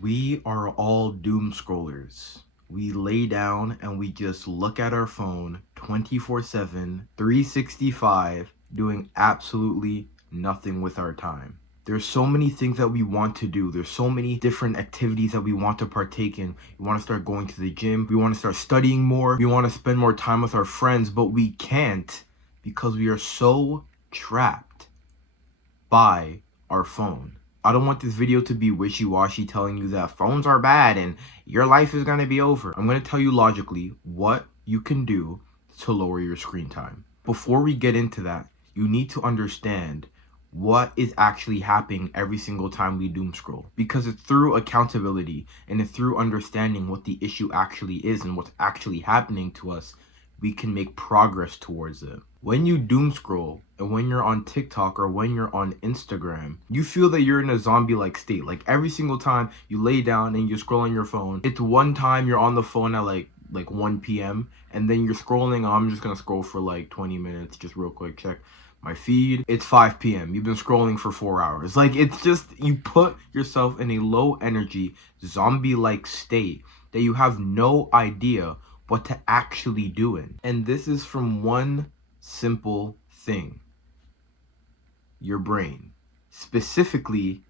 We are all doom scrollers. We lay down and we just look at our phone 24/7, 365, doing absolutely nothing with our time. There's so many things that we want to do. There's so many different activities that we want to partake in. We want to start going to the gym. We want to start studying more. We want to spend more time with our friends, but we can't because we are so trapped by our phone. I don't want this video to be wishy-washy telling you that phones are bad and your life is going to be over. I'm going to tell you logically what you can do to lower your screen time. Before we get into that, you need to understand what is actually happening every single time we doom scroll, because it's through accountability and it's through understanding what the issue actually is and what's actually happening to us we can make progress towards it. When you doom scroll and when you're on TikTok or when you're on Instagram, you feel that you're in a zombie-like state. Like every single time you lay down and you scroll on your phone, it's one time you're on the phone at like 1 p.m. and then you're scrolling. I'm just gonna scroll for like 20 minutes, just real quick, check my feed. It's 5 p.m. You've been scrolling for 4 hours. Like, it's just, you put yourself in a low energy, zombie-like state that you have no idea what to actually do in. And this is from one simple thing: your brain. Specifically,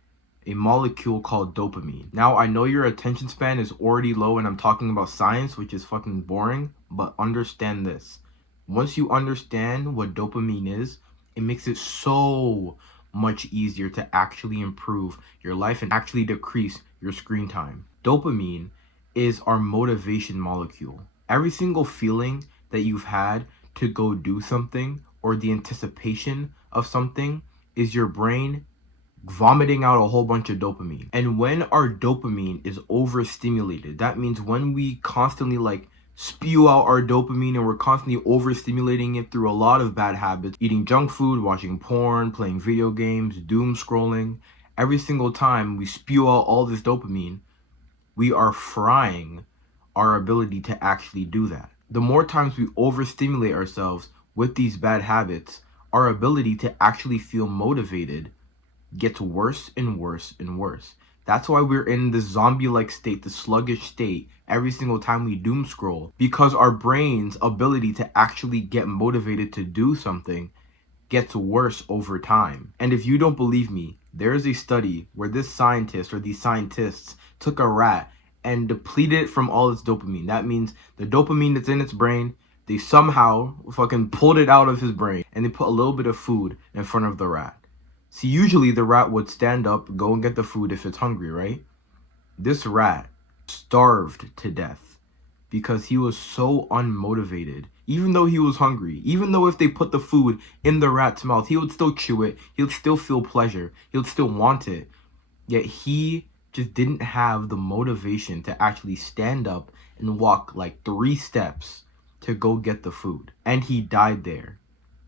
a molecule called dopamine. Now, I know your attention span is already low and I'm talking about science, which is fucking boring, but understand this. Once you understand what dopamine is, it makes it so much easier to actually improve your life and actually decrease your screen time. Dopamine is our motivation molecule. Every single feeling that you've had to go do something or the anticipation of something is your brain vomiting out a whole bunch of dopamine. And when our dopamine is overstimulated, that means when we constantly spew out our dopamine and we're constantly overstimulating it through a lot of bad habits, eating junk food, watching porn, playing video games, doom scrolling, every single time we spew out all this dopamine, we are frying our ability to actually do that. The more times we overstimulate ourselves with these bad habits, our ability to actually feel motivated gets worse and worse and worse. That's why we're in this zombie-like state, the sluggish state, every single time we doom scroll, because our brain's ability to actually get motivated to do something gets worse over time. And if you don't believe me, there is a study where this scientist or these scientists took a rat and depleted it from all its dopamine. That means the dopamine that's in its brain, they somehow fucking pulled it out of his brain and they put a little bit of food in front of the rat. See, usually the rat would stand up, go and get the food if it's hungry, right? This rat starved to death because he was so unmotivated. Even though he was hungry, even though if they put the food in the rat's mouth, he would still chew it, he would still feel pleasure, he would still want it. Yet he just didn't have the motivation to actually stand up and walk like 3 steps to go get the food. And he died there.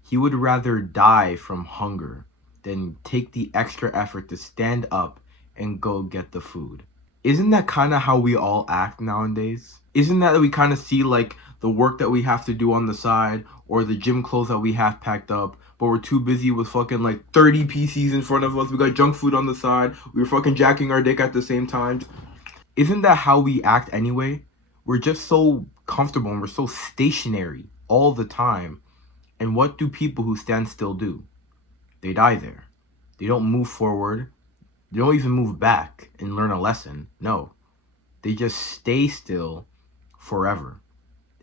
He would rather die from hunger than take the extra effort to stand up and go get the food. Isn't that kind of how we all act nowadays? Isn't that we kind of see like the work that we have to do on the side or the gym clothes that we have packed up, but we're too busy with fucking like 30 PCs in front of us. We got junk food on the side. We're fucking jacking our dick at the same time. Isn't that how we act anyway? We're just so comfortable and we're so stationary all the time. And what do people who stand still do? They die there. They don't move forward. They don't even move back and learn a lesson. No. They just stay still forever.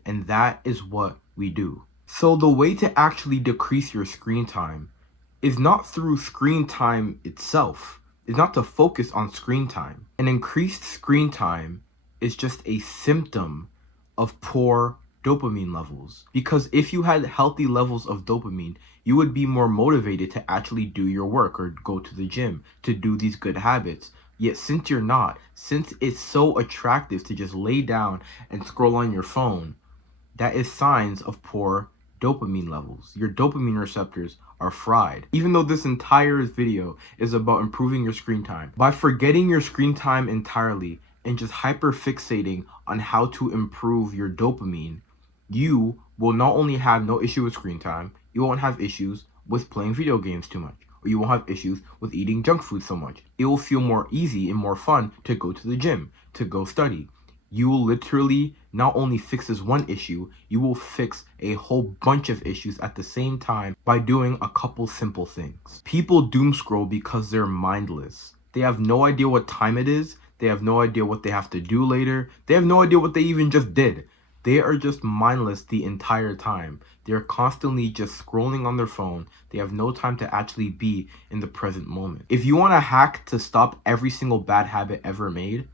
And that is what we do. So the way to actually decrease your screen time is not through screen time itself. It's not to focus on screen time. An increased screen time is just a symptom of poor dopamine levels. Because if you had healthy levels of dopamine, you would be more motivated to actually do your work or go to the gym, to do these good habits. Yet since you're not, since it's so attractive to just lay down and scroll on your phone, that is signs of poor dopamine levels. Your dopamine receptors are fried. Even though this entire video is about improving your screen time, by forgetting your screen time entirely and just hyperfixating on how to improve your dopamine, you will not only have no issue with screen time, you won't have issues with playing video games too much, or you won't have issues with eating junk food so much. It will feel more easy and more fun to go to the gym, to go study. You will literally not only fix this one issue, you will fix a whole bunch of issues at the same time by doing a couple simple things. People doom scroll because they're mindless. They have no idea what time it is. They have no idea what they have to do later. They have no idea what they even just did. They are just mindless the entire time. They're constantly just scrolling on their phone. They have no time to actually be in the present moment. If you want a hack to stop every single bad habit ever made,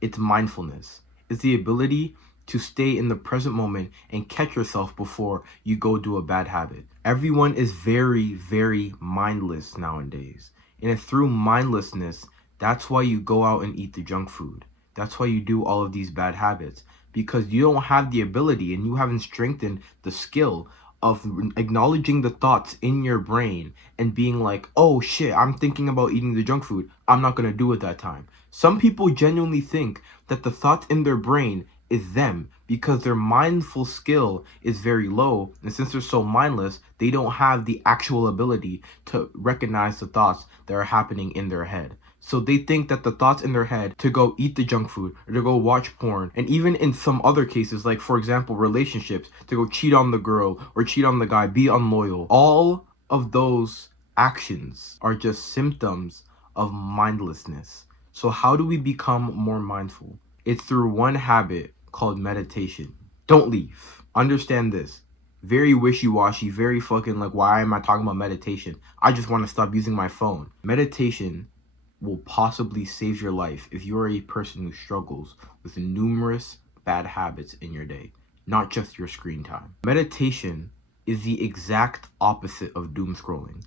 it's mindfulness. It's the ability to stay in the present moment and catch yourself before you go do a bad habit. Everyone is very, very mindless nowadays. And it's through mindlessness, that's why you go out and eat the junk food. That's why you do all of these bad habits. Because you don't have the ability and you haven't strengthened the skill of acknowledging the thoughts in your brain and being like, oh shit, I'm thinking about eating the junk food. I'm not going to do it that time. Some people genuinely think that the thoughts in their brain is them because their mindful skill is very low. And since they're so mindless, they don't have the actual ability to recognize the thoughts that are happening in their head. So they think that the thoughts in their head to go eat the junk food or to go watch porn, and even in some other cases, like for example, relationships, to go cheat on the girl or cheat on the guy, be unloyal. All of those actions are just symptoms of mindlessness. So how do we become more mindful? It's through one habit called meditation. Don't leave. Understand this. Very wishy-washy, very fucking like, why am I talking about meditation? I just want to stop using my phone. Meditation will possibly save your life if you are a person who struggles with numerous bad habits in your day, not just your screen time. Meditation is the exact opposite of doom scrolling.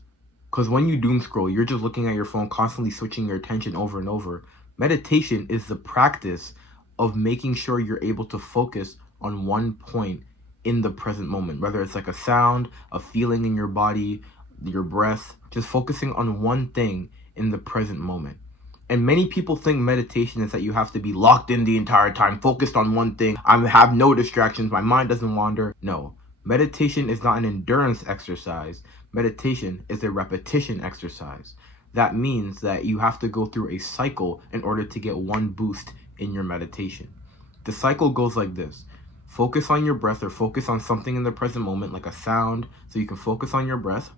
Because when you doom scroll, you're just looking at your phone, constantly switching your attention over and over. Meditation is the practice of making sure you're able to focus on one point in the present moment, whether it's like a sound, a feeling in your body, your breath, just focusing on one thing in the present moment. And many people think meditation is that you have to be locked in the entire time, focused on one thing. I have no distractions, my mind doesn't wander. No, meditation is not an endurance exercise. Meditation is a repetition exercise. That means that you have to go through a cycle in order to get one boost in your meditation. The cycle goes like this. Focus on your breath or focus on something in the present moment, like a sound, so you can focus on your breath.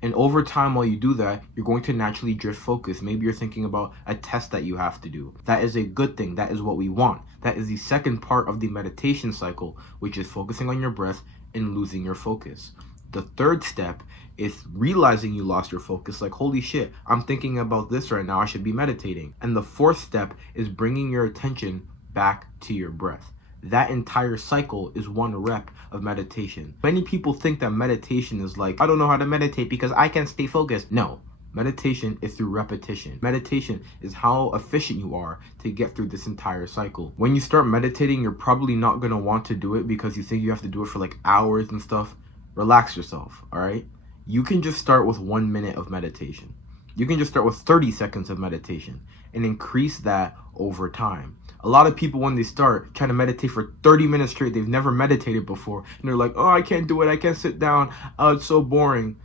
And over time, while you do that, you're going to naturally drift focus. Maybe you're thinking about a test that you have to do. That is a good thing. That is what we want. That is the second part of the meditation cycle, which is focusing on your breath and losing your focus. The third step is realizing you lost your focus. Like, holy shit, I'm thinking about this right now. I should be meditating. And the fourth step is bringing your attention back to your breath. That entire cycle is one rep of meditation. Many people think that meditation is like, I don't know how to meditate because I can't stay focused. No, meditation is through repetition. Meditation is how efficient you are to get through this entire cycle. When you start meditating, you're probably not going to want to do it because you think you have to do it for like hours and stuff. Relax yourself, all right? You can just start with 1 minute of meditation. You can just start with 30 seconds of meditation and increase that over time. A lot of people, when they start trying to meditate for 30 minutes straight, they've never meditated before. And they're like, oh, I can't do it. I can't sit down. It's so boring.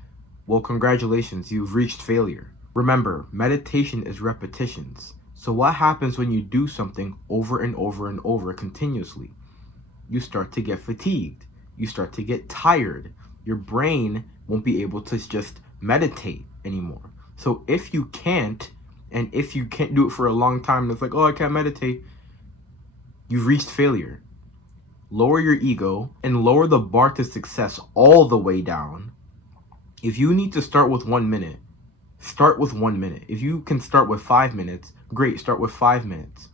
Well, congratulations. You've reached failure. Remember, meditation is repetitions. So what happens when you do something over and over and over continuously? You start to get fatigued. You start to get tired. Your brain won't be able to just meditate anymore. So if you can't, and if you can't do it for a long time, it's like, oh, I can't meditate. You've reached failure. Lower your ego and lower the bar to success all the way down. If you need to start with 1 minute, start with 1 minute. If you can start with 5 minutes, great, start with 5 minutes.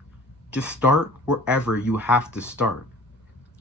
Just start wherever you have to start.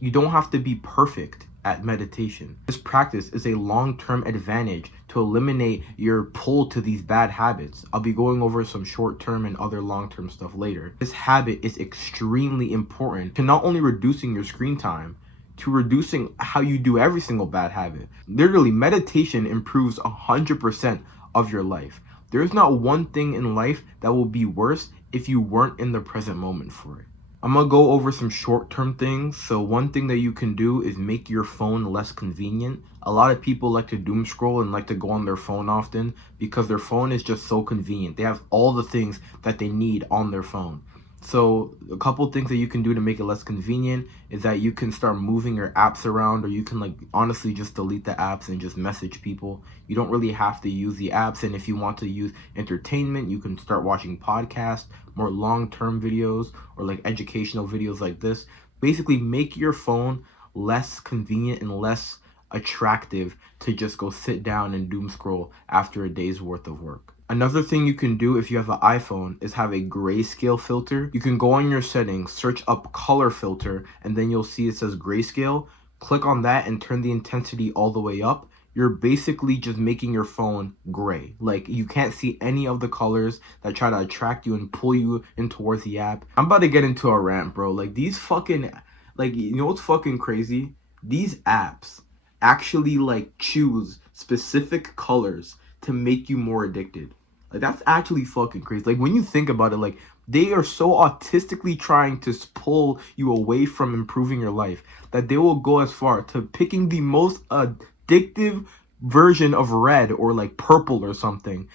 You don't have to be perfect at meditation. This practice is a long-term advantage to eliminate your pull to these bad habits. I'll be going over some short-term and other long-term stuff later. This habit is extremely important to not only reducing your screen time, to reducing how you do every single bad habit. Literally, meditation improves 100% of your life. There's not one thing in life that will be worse if you weren't in the present moment for it. I'm gonna go over some short-term things. So one thing that you can do is make your phone less convenient. A lot of people like to doom scroll and like to go on their phone often because their phone is just so convenient. They have all the things that they need on their phone. So a couple things that you can do to make it less convenient is that you can start moving your apps around, or you can like honestly just delete the apps and just message people. You don't really have to use the apps. And if you want to use entertainment, you can start watching podcasts, more long-term videos, or like educational videos like this. Basically make your phone less convenient and less attractive to just go sit down and doom scroll after a day's worth of work. Another thing you can do if you have an iPhone is have a grayscale filter. You can go on your settings, search up color filter, and then you'll see it says grayscale. Click on that and turn the intensity all the way up. You're basically just making your phone gray. Like, you can't see any of the colors that try to attract you and pull you in towards the app. I'm about to get into a rant, bro. Like, these fucking, like, you know what's fucking crazy? These apps actually like choose specific colors to make you more addicted. Like, that's actually fucking crazy. Like, when you think about it, like, they are so autistically trying to pull you away from improving your life that they will go as far to picking the most addictive version of red or like purple or something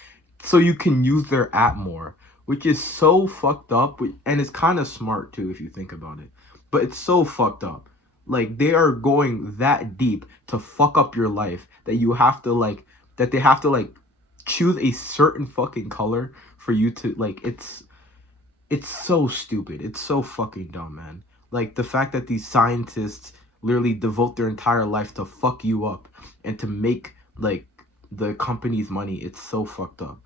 so you can use their app more, which is so fucked up. And it's kind of smart too if you think about it, but it's so fucked up. Like, they are going that deep to fuck up your life that you have to like, that they have to like choose a certain fucking color for you to like. It's so stupid. It's so fucking dumb, man. Like, the fact that these scientists literally devote their entire life to fuck you up and to make like the company's money, it's so fucked up.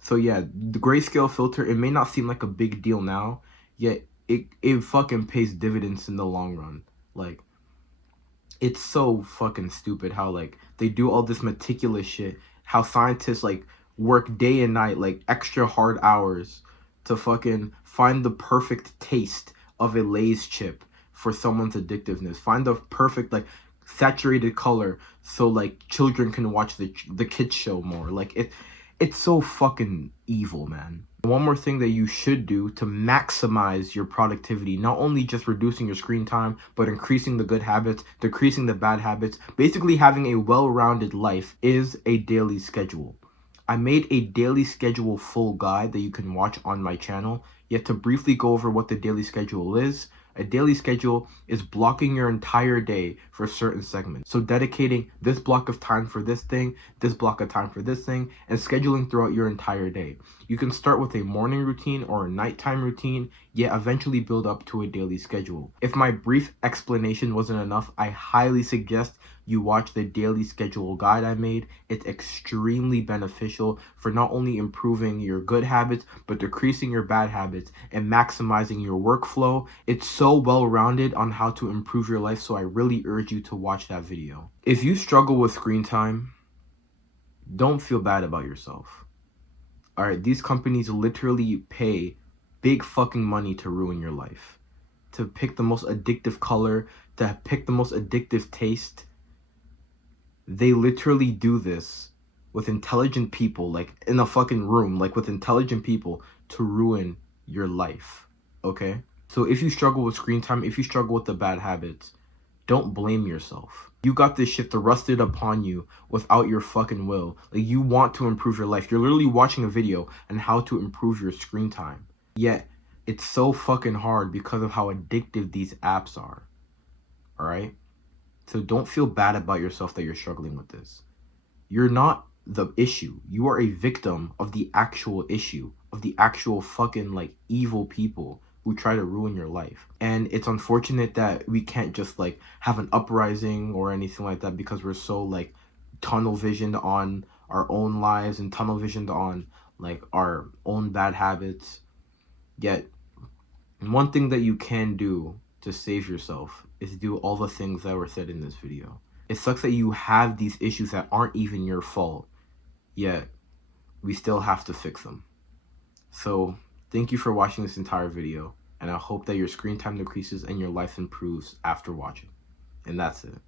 So yeah, the grayscale filter, it may not seem like a big deal now, yet it fucking pays dividends in the long run. Like, it's so fucking stupid how like they do all this meticulous shit, how scientists like work day and night, like extra hard hours to fucking find the perfect taste of a Lay's chip for someone's addictiveness, find the perfect like saturated color so like children can watch the kids show more. Like, it's so fucking evil, man. One more thing that you should do to maximize your productivity, not only just reducing your screen time, but increasing the good habits, decreasing the bad habits, basically having a well-rounded life, is a daily schedule. I made a daily schedule full guide that you can watch on my channel. Yet to briefly go over what the daily schedule is, a daily schedule is blocking your entire day for certain segments. So dedicating this block of time for this thing, this block of time for this thing, and scheduling throughout your entire day. You can start with a morning routine or a nighttime routine, yet eventually build up to a daily schedule. If my brief explanation wasn't enough, I highly suggest you watch the daily schedule guide I made. It's extremely beneficial for not only improving your good habits, but decreasing your bad habits and maximizing your workflow. It's so well-rounded on how to improve your life, so I really urge you to watch that video. If you struggle with screen time, don't feel bad about yourself. Alright, these companies literally pay big fucking money to ruin your life. To pick the most addictive color, to pick the most addictive taste. They literally do this with intelligent people, like in a fucking room, like with intelligent people, to ruin your life, okay? So if you struggle with screen time, if you struggle with the bad habits, don't blame yourself. You got this shit thrusted upon you without your fucking will. Like, you want to improve your life. You're literally watching a video on how to improve your screen time. Yet, it's so fucking hard because of how addictive these apps are, alright? So don't feel bad about yourself that you're struggling with this. You're not the issue. You are a victim of the actual issue, of the actual fucking like evil people who try to ruin your life. And it's unfortunate that we can't just like have an uprising or anything like that because we're so like tunnel visioned on our own lives and tunnel visioned on like our own bad habits. Yet one thing that you can do to save yourself is do all the things that were said in this video. It sucks that you have these issues that aren't even your fault, yet we still have to fix them. So thank you for watching this entire video, and I hope that your screen time decreases and your life improves after watching. And that's it.